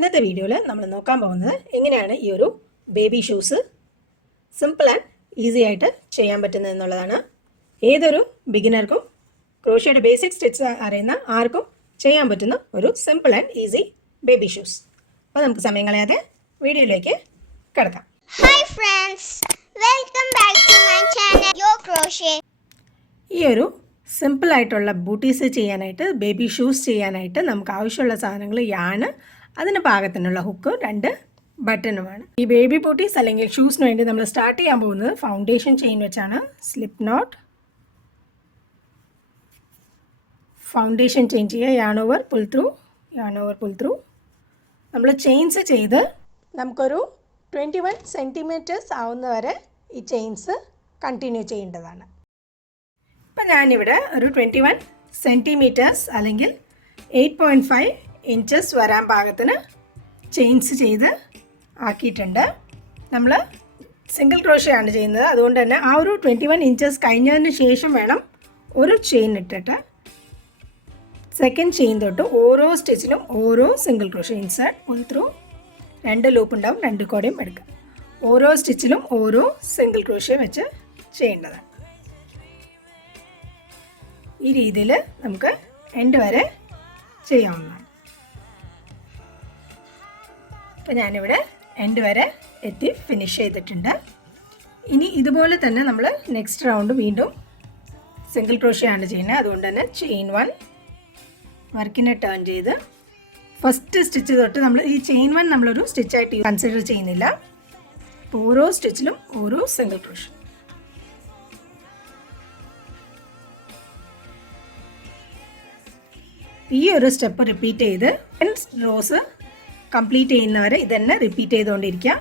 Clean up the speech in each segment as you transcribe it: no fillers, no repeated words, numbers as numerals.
ഇന്നത്തെ വീഡിയോയിൽ നമ്മൾ നോക്കാൻ പോകുന്നത് എങ്ങനെയാണ് ഈ ഒരു baby shoes simple and easy ആയിട്ട് ചെയ്യാൻ പറ്റുന്നത് എന്നുള്ളതാണ്. ഏതൊരു ബിഗിനർക്കും ക്രോഷയുടെ ബേസിക് സ്റ്റിച്ച് അറിയുന്ന ആർക്കും ചെയ്യാൻ പറ്റുന്ന ഒരു simple and easy baby shoes. അപ്പോൾ നമുക്ക് സമയം കളയാതെ വീഡിയോയിലേക്ക് കിടക്കാം. Hi friends, welcome back to my channel Yo Crochet. ഈ ഒരു സിമ്പിൾ ആയിട്ടുള്ള ബൂട്ടീസ് ചെയ്യാനായിട്ട്, ബേബി ഷൂസ് ചെയ്യാനായിട്ട് നമുക്ക് ആവശ്യമുള്ള സാധനങ്ങൾ യാണ്, അതിന് പാകത്തിനുള്ള ഹുക്ക്, 2 ബട്ടണുമാണ്. ഈ ബേബി ബൂട്ടീസ് അല്ലെങ്കിൽ ഷൂസിന് വേണ്ടി നമ്മൾ സ്റ്റാർട്ട് ചെയ്യാൻ പോകുന്നത് ഫൗണ്ടേഷൻ ചെയിൻ വെച്ചാണ്. സ്ലിപ്പ് നോട്ട്, ഫൗണ്ടേഷൻ ചെയിൻ ചെയ്യുക, യാൺ ഓവർ പുൾ ത്രൂ. നമ്മൾ ചെയിൻസ് ചെയ്ത് നമുക്കൊരു 21 സെൻറ്റിമീറ്റേഴ്സ് ആവുന്നവരെ ഈ ചെയിൻസ് കണ്ടിന്യൂ ചെയ്യേണ്ടതാണ്. ഇപ്പം ഞാനിവിടെ ഒരു 21 സെൻറ്റിമീറ്റേഴ്സ് അല്ലെങ്കിൽ 8.5 ഇഞ്ചസ് വരാൻ പാകത്തിന് ചെയിൻസ് ചെയ്ത് ആക്കിയിട്ടുണ്ട്. നമ്മൾ സിംഗിൾ ക്രോഷയാണ് ചെയ്യുന്നത്, അതുകൊണ്ട് തന്നെ ആ ഒരു 21 ഇഞ്ചസ് കഴിഞ്ഞതിന് ശേഷം വേണം ഒരു ചെയിൻ ഇട്ടിട്ട് സെക്കൻഡ് ചെയിൻ തൊട്ട് ഓരോ സ്റ്റിച്ചിലും ഓരോ single crochet, insert, pull through, 2 loop ഉണ്ടാവും, 2 കോടയും എടുക്കുക. ഓരോ സ്റ്റിച്ചിലും ഓരോ സിംഗിൾ ക്രോഷ വെച്ച് ചെയ്യേണ്ടതാണ്. ഈ രീതിയിൽ നമുക്ക് എൻഡ് വരെ ചെയ്യാവുന്നതാണ്. അപ്പോൾ ഞാനിവിടെ എൻഡ് വരെ എത്തി ഫിനിഷ് ചെയ്തിട്ടുണ്ട്. ഇനി ഇതുപോലെ തന്നെ നമ്മൾ നെക്സ്റ്റ് റൗണ്ട് വീണ്ടും സിംഗിൾ ക്രോഷയാണ് ചെയ്യുന്നത്, അതുകൊണ്ട് തന്നെ ചെയിൻ 1 വർക്കിനെ ടേൺ ചെയ്ത് ഫസ്റ്റ് സ്റ്റിച്ച് തൊട്ട് നമ്മൾ ഈ ചെയിൻ 1 നമ്മളൊരു സ്റ്റിച്ചായിട്ട് കൺസിഡർ ചെയ്യുന്നില്ല. ഓരോ സ്റ്റിച്ചിലും ഓരോ സിംഗിൾ ക്രോഷ. ഈ ഒരു സ്റ്റെപ്പ് റിപ്പീറ്റ് ചെയ്ത് റോസ് കംപ്ലീറ്റ് ചെയ്യുന്നവരെ ഇതന്നെ റിപ്പീറ്റ് ചെയ്തുകൊണ്ടിരിക്കുക.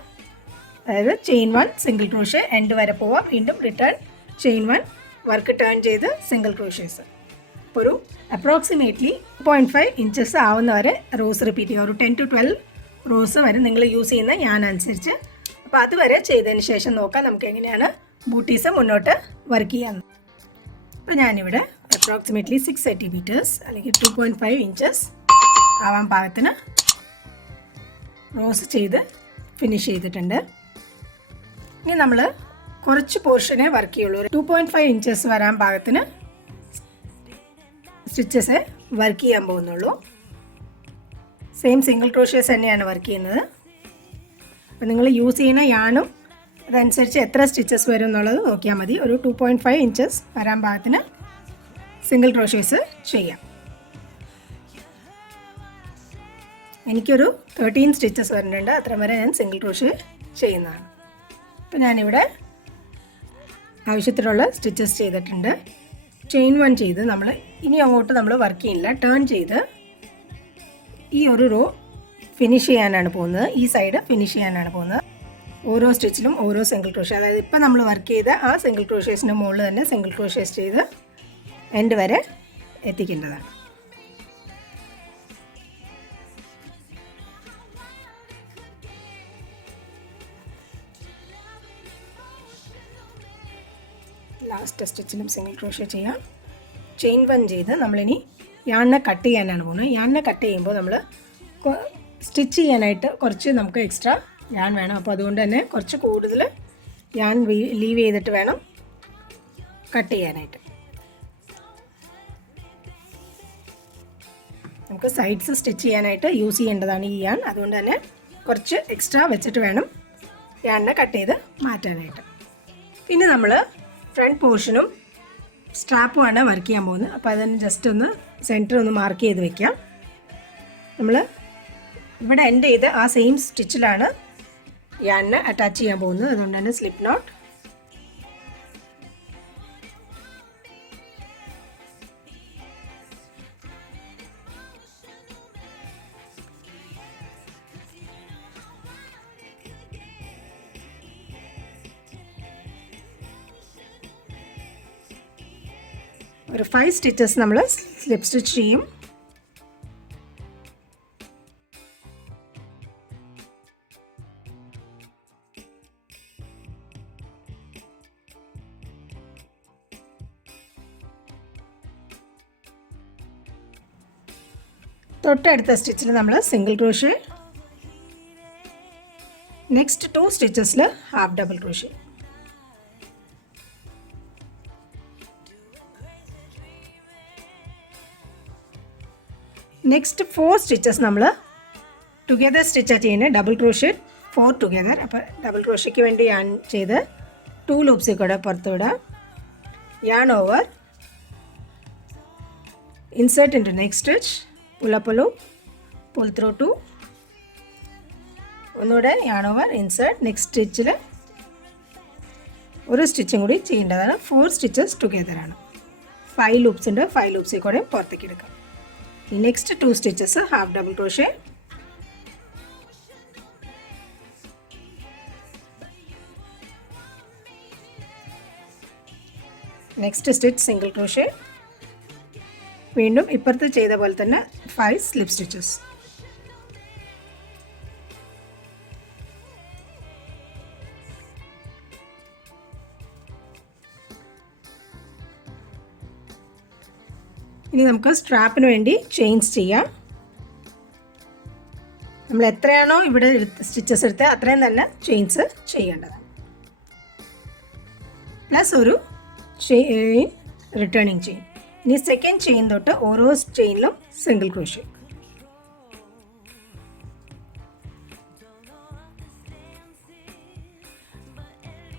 അതായത് ചെയിൻ 1 സിംഗിൾ ക്രോഷേ, എൻഡ് വരെ പോവാം, വീണ്ടും റിട്ടേൺ ചെയിൻ 1 വർക്ക് ടേൺ ചെയ്ത് സിംഗിൾ ക്രോഷേസ്. അപ്പോൾ ഒരു അപ്രോക്സിമേറ്റ്ലി 0.5 ഇഞ്ചസ് ആവുന്നവരെ റോസ് റിപ്പീറ്റ് ചെയ്യുക. ഒരു 10 to 12 റോസ് വരെ നിങ്ങൾ യൂസ് ചെയ്യുന്ന ഞാൻ അനുസരിച്ച്. അപ്പോൾ അതുവരെ ചെയ്തതിന് ശേഷം നോക്കാം നമുക്ക് എങ്ങനെയാണ് ബൂട്ടീസ് മുന്നോട്ട് വർക്ക് ചെയ്യാമെന്ന്. അപ്പോൾ ഞാനിവിടെ അപ്രോക്സിമേറ്റ്ലി 6 സെൻറ്റിമീറ്റേഴ്സ് അല്ലെങ്കിൽ 2.5 ഇഞ്ചസ് ആവാൻ പാകത്തിന് റോസ് ചെയ്ത് ഫിനിഷ് ചെയ്തിട്ടുണ്ട്. ഇനി നമ്മൾ കുറച്ച് പോർഷനെ വർക്ക് ചെയ്യുള്ളൂ. 2.5 ഇഞ്ചസ് വരാൻ പാകത്തിന് സ്റ്റിച്ചസ് വർക്ക് ചെയ്യാൻ പോകുന്നുള്ളൂ. സെയിം സിംഗിൾ ക്രോഷേസ് തന്നെയാണ് വർക്ക് ചെയ്യുന്നത്. അപ്പോൾ നിങ്ങൾ യൂസ് ചെയ്യുന്ന യാണും അതനുസരിച്ച് എത്ര സ്റ്റിച്ചസ് വരും എന്നുള്ളത് നോക്കിയാൽ മതി. ഒരു 2.5 ഇഞ്ചസ് വരാൻ പാകത്തിന് സിംഗിൾ ക്രോഷേസ് ചെയ്യാം. എനിക്കൊരു 13 സ്റ്റിച്ചസ് വരുന്നുണ്ട്, അത്ര വരെ ഞാൻ സിംഗിൾ ക്രോഷേ ചെയ്യുന്നതാണ്. അപ്പോൾ ഞാനിവിടെ ആവശ്യത്തിനുള്ള സ്റ്റിച്ചസ് ചെയ്തിട്ടുണ്ട്. ചെയിൻ 1 ചെയ്ത് നമ്മൾ ഇനി അങ്ങോട്ട് നമ്മൾ വർക്ക് ചെയ്യില്ല, ടേൺ ചെയ്ത് ഈ ഒരു റോ ഫിനിഷ് ചെയ്യാനാണ് പോകുന്നത്. ഈ സൈഡ് ഫിനിഷ് ചെയ്യാനാണ് പോകുന്നത്. ഓരോ സ്റ്റിച്ചിലും ഓരോ സിംഗിൾ ക്രോഷേ, അതായത് ഇപ്പോൾ നമ്മൾ വർക്ക് ചെയ്ത ആ സിംഗിൾ ക്രോഷേസിൻ്റെ മുകളിൽ തന്നെ സിംഗിൾ ക്രോഷേസ് ചെയ്ത് എൻഡ് വരെ എത്തിക്കേണ്ടതാണ്. ലാസ്റ്റ് സ്റ്റിച്ചിലും സിംഗിൾ ക്രോഷേ ചെയ്യാം. ചെയിൻ 1 ചെയ്ത് നമ്മളിനി യാണിനെ കട്ട് ചെയ്യാനാണ് പോകുന്നത്. യാണിനെ കട്ട് ചെയ്യുമ്പോൾ നമ്മൾ സ്റ്റിച്ച് ചെയ്യാനായിട്ട് കുറച്ച് നമുക്ക് എക്സ്ട്രാ യാൺ വേണം. അപ്പോൾ അതുകൊണ്ട് തന്നെ കുറച്ച് കൂടുതൽ യാൺ ലീവ് ചെയ്തിട്ട് വേണം കട്ട് ചെയ്യാനായിട്ട്. നമുക്ക് സൈഡ്സ് സ്റ്റിച്ച് ചെയ്യാനായിട്ട് യൂസ് ചെയ്യേണ്ടതാണ് ഈ യാൺ, അതുകൊണ്ട് തന്നെ കുറച്ച് എക്സ്ട്രാ വെച്ചിട്ട് വേണം യാണിനെ കട്ട് ചെയ്ത് മാറ്റാനായിട്ട്. പിന്നെ നമ്മൾ ഫ്രണ്ട് പോർഷനും സ്ട്രാപ്പുമാണ് വർക്ക് ചെയ്യാൻ പോകുന്നത്. അപ്പോൾ അതിന് ജസ്റ്റ് ഒന്ന് സെൻറ്റർ ഒന്ന് മാർക്ക് ചെയ്ത് വെക്കാം. നമ്മൾ ഇവിടെ എൻഡ് ചെയ്ത് ആ സെയിം സ്റ്റിച്ചിലാണ് യാണിനെ അറ്റാച്ച് ചെയ്യാൻ പോകുന്നത്, അതുകൊണ്ട് തന്നെ സ്ലിപ്പ് നോട്ട്. ഒരു 5 സ്റ്റിച്ചസ് നമ്മൾ സ്ലിപ്പ് സ്റ്റിച്ച് ചെയ്യും. തൊട്ടടുത്ത സ്റ്റിച്ചിൽ നമ്മൾ സിംഗിൾ ക്രോഷേ നെക്സ്റ്റ് 2 സ്റ്റിച്ചസിൽ half double crochet. Next 4 stitches നമ്മൾ ടുഗെദർ സ്റ്റിച്ചാണ് ചെയ്യുന്നത്. Double crochet 4 together. അപ്പോൾ ഡബിൾ ക്രോഷ്യയ്ക്ക് വേണ്ടി ഞാൻ ചെയ്ത് 2 ലൂപ്സിൽ കൂടെ പുറത്ത് വിടാം. yarn over, insert into next stitch, pull up a loop, pull through 2, ഒന്നുകൂടെ yarn over, insert next stitchil ഒരു സ്റ്റിച്ചും കൂടി ചെയ്യേണ്ടതാണ്. 4 സ്റ്റിച്ചസ് ടുഗെദർ ആണ്. 5 ലൂപ്സ് ഉണ്ട്. 5 ലൂപ്സിൽ കൂടെ പുറത്തേക്ക് എടുക്കാം. ഈ next 2 stitches half double crochet. Next stitch single crochet. വീണ്ടും ഇപ്പുറത്ത് ചെയ്ത പോലെ തന്നെ 5 സ്ലിപ്പ് സ്റ്റിച്ചസ്. ഇനി നമുക്ക് സ്ട്രാപ്പിന് വേണ്ടി ചെയിൻസ് ചെയ്യാം. നമ്മൾ എത്രയാണോ ഇവിടെ സ്റ്റിച്ചസ് എടുത്തത് അത്രയും തന്നെ ചെയിൻസ് ചെയ്യേണ്ടതാണ്. പ്ലസ് ഒരു ചെയിൻ റിട്ടേണിങ് ചെയിൻ. ഇനി സെക്കൻഡ് ചെയിൻ തൊട്ട് ഓരോ ചെയിനിലും സിംഗിൾ ക്രോഷ്യ.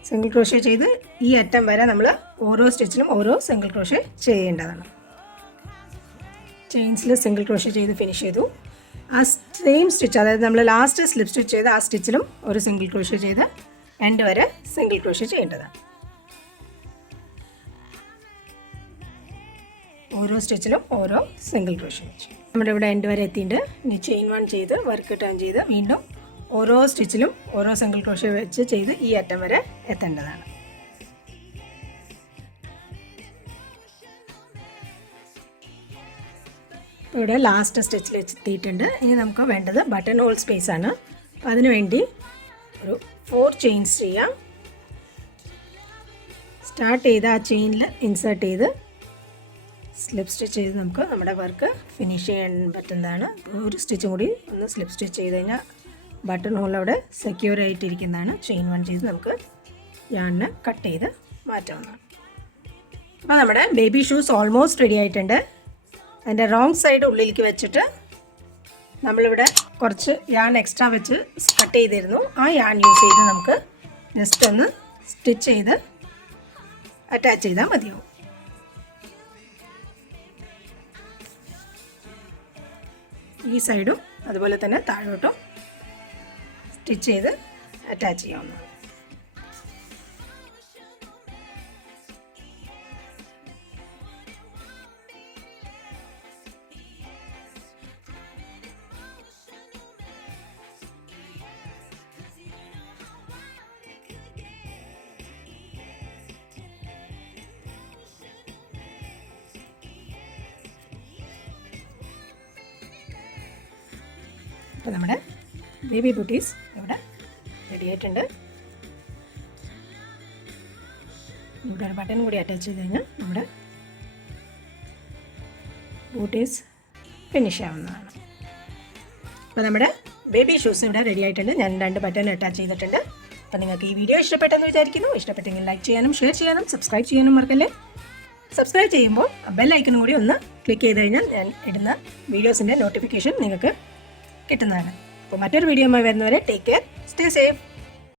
സിംഗിൾ ക്രോഷ്യ ചെയ്ത് ഈ അറ്റം വരെ നമ്മൾ ഓരോ സ്റ്റിച്ചിലും ഓരോ സിംഗിൾ ക്രോഷ്യ ചെയ്യേണ്ടതാണ്. ചെയിൻസിൽ സിംഗിൾ ക്രോഷ്യ ചെയ്ത് ഫിനിഷ് ചെയ്തു. ആ സെയിം സ്റ്റിച്ച്, അതായത് നമ്മൾ ലാസ്റ്റ് സ്ലിപ്പ് സ്റ്റിച്ച് ചെയ്ത് ആ സ്റ്റിച്ചിലും ഒരു സിംഗിൾ ക്രോഷ്യ ചെയ്ത് എൻഡ് വരെ സിംഗിൾ ക്രോഷ്യ ചെയ്യേണ്ടതാണ്. ഓരോ സ്റ്റിച്ചിലും ഓരോ സിംഗിൾ ക്രോഷ്യ വെച്ച് നമ്മുടെ ഇവിടെ എൻഡ് വരെ എത്തിയിട്ടുണ്ട്. ഇനി ചെയിൻ 1 ചെയ്ത് വർക്ക് ടേൺ ചെയ്ത് വീണ്ടും ഓരോ സ്റ്റിച്ചിലും ഓരോ സിംഗിൾ ക്രോഷ്യ വെച്ച് ചെയ്ത് ഈ അറ്റം വരെ എത്തേണ്ടതാണ്. ഇവിടെ ലാസ്റ്റ് സ്റ്റിച്ചിൽ എത്തിയിട്ടുണ്ട്. ഇനി നമുക്ക് വേണ്ടത് ബട്ടൺ ഹോൾ സ്പേസ് ആണ്. അപ്പോൾ അതിനു വേണ്ടി ഒരു 4 ചെയിൻസ് ചെയ്യാം. സ്റ്റാർട്ട് ചെയ്ത് ആ ചെയിനിൽ ഇൻസേർട്ട് ചെയ്ത് സ്ലിപ്പ് സ്റ്റിച്ച് ചെയ്ത് നമുക്ക് നമ്മുടെ വർക്ക് ഫിനിഷ് ചെയ്യാൻ പറ്റുന്നതാണ്. ഒരു സ്റ്റിച്ചും കൂടി ഒന്ന് സ്ലിപ്പ് സ്റ്റിച്ച് ചെയ്ത് കഴിഞ്ഞാൽ ബട്ടൺ ഹോൾ അവിടെ സെക്യൂർ ആയിട്ടിരിക്കുന്നതാണ്. ചെയിൻ 1 ചെയ്ത് നമുക്ക് യാണിന് കട്ട് ചെയ്ത് മാറ്റാവുന്നതാണ്. അപ്പോൾ നമ്മുടെ ബേബി ഷൂസ് ഓൾമോസ്റ്റ് റെഡി ആയിട്ടുണ്ട്. അതിൻ്റെ റോങ് സൈഡ് ഉള്ളിലേക്ക് വെച്ചിട്ട് നമ്മളിവിടെ കുറച്ച് യാൺ എക്സ്ട്രാ വെച്ച് കട്ട് ചെയ്തിരുന്നു. ആ യാൺ യൂസ് ചെയ്ത് നമുക്ക് ജസ്റ്റ് ഒന്ന് സ്റ്റിച്ച് ചെയ്ത് അറ്റാച്ച് ചെയ്താൽ മതിയാവും. ഈ സൈഡും അതുപോലെ തന്നെ താഴോട്ടും സ്റ്റിച്ച് ചെയ്ത് അറ്റാച്ച് ചെയ്യാവുന്നതാണ്. അപ്പോൾ നമ്മുടെ ബേബി ബൂട്ടീസ് ഇവിടെ റെഡി ആയിട്ടുണ്ട്. ഇവിടെ ഒരു ബട്ടൺ കൂടി അറ്റാച്ച് ചെയ്ത് കഴിഞ്ഞാൽ നമ്മുടെ ബൂട്ടീസ് ഫിനിഷ് ആവുന്നതാണ്. അപ്പോൾ നമ്മുടെ ബേബി ഷൂസ് ഇവിടെ റെഡി ആയിട്ടുണ്ട്. ഞാൻ 2 ബട്ടൺ അറ്റാച്ച് ചെയ്തിട്ടുണ്ട്. അപ്പോൾ നിങ്ങൾക്ക് ഈ വീഡിയോ ഇഷ്ടപ്പെട്ടെന്ന് വിചാരിക്കുന്നു. ഇഷ്ടപ്പെട്ടെങ്കിൽ ലൈക്ക് ചെയ്യാനും ഷെയർ ചെയ്യാനും സബ്സ്ക്രൈബ് ചെയ്യാനും മറക്കല്ലേ. സബ്സ്ക്രൈബ് ചെയ്യുമ്പോൾ ബെൽ ഐക്കണും കൂടി ഒന്ന് ക്ലിക്ക് ചെയ്ത് കഴിഞ്ഞാൽ ഞാൻ ഇടുന്ന വീഡിയോസിൻ്റെ നോട്ടിഫിക്കേഷൻ നിങ്ങൾക്ക് കിട്ടുന്നതാണ്. അപ്പോൾ മറ്റൊരു വീഡിയോയുമായി വരുന്നവരെ ടേക്ക് കെയർ, സ്റ്റേ സേഫ്.